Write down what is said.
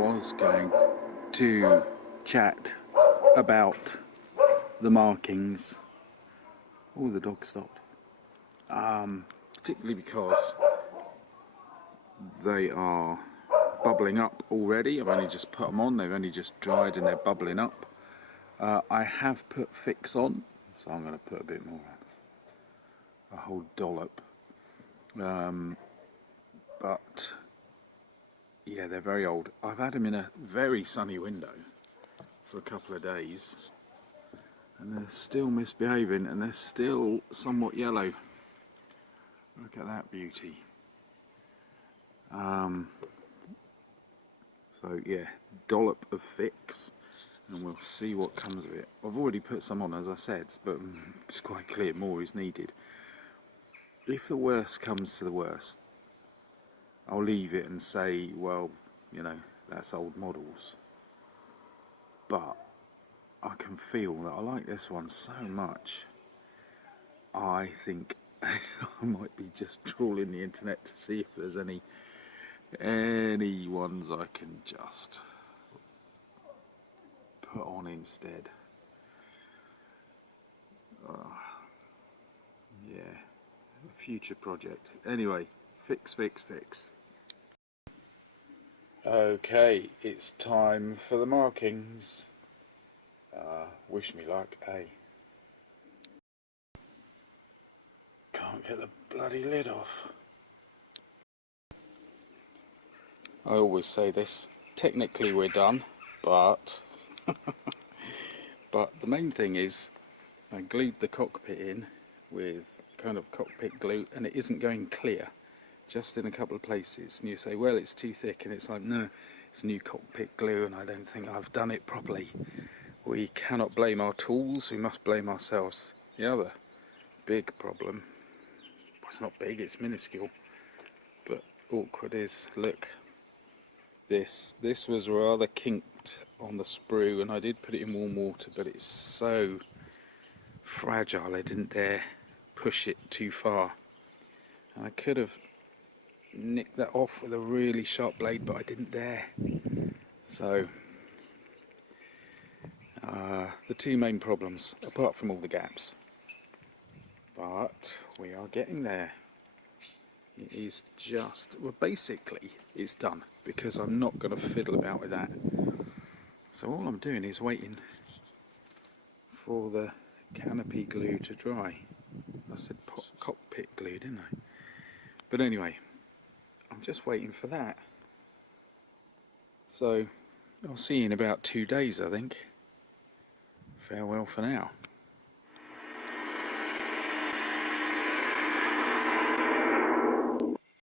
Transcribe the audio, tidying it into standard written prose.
was going to chat about the markings. Oh, the dog stopped. Particularly because they are bubbling up already. I've only just put them on, they've only just dried and they're bubbling up. I have put fix on, so I'm going to put a bit more on, a whole dollop. But yeah, they're very old. I've had them in a very sunny window for a couple of days and they're still misbehaving and they're still somewhat yellow. Look at that beauty. So yeah, dollop of fix and we'll see what comes of it. I've already put some on, as I said, but it's quite clear more is needed. If the worst comes to the worst, I'll leave it and say, well, you know, that's old models. But I can feel that I like this one so much, I think I might be just trawling the internet to see if there's any ones I can just put on instead. Yeah, a future project. Anyway, fix. Okay, it's time for the markings. Wish me luck, eh? Can't get the bloody lid off. I always say this, technically we're done, but but the main thing is I glued the cockpit in with kind of cockpit glue and it isn't going clear, just in a couple of places, and you say, well, it's too thick, and it's like, no, it's new cockpit glue and I don't think I've done it properly. We cannot blame our tools, we must blame ourselves. The other big problem, well, it's not big, it's minuscule, but awkward is, look, this was rather kinked on the sprue and I did put it in warm water, but it's so fragile I didn't dare push it too far, and I could have nicked that off with a really sharp blade, but I didn't dare. So the two main problems, apart from all the gaps, but we are getting there. It is just, well, basically it's done, because I'm not going to fiddle about with that. So all I'm doing is waiting for the canopy glue to dry. I said cockpit glue, didn't I? But anyway, I'm just waiting for that. So I'll see you in about 2 days, I think. Farewell for now.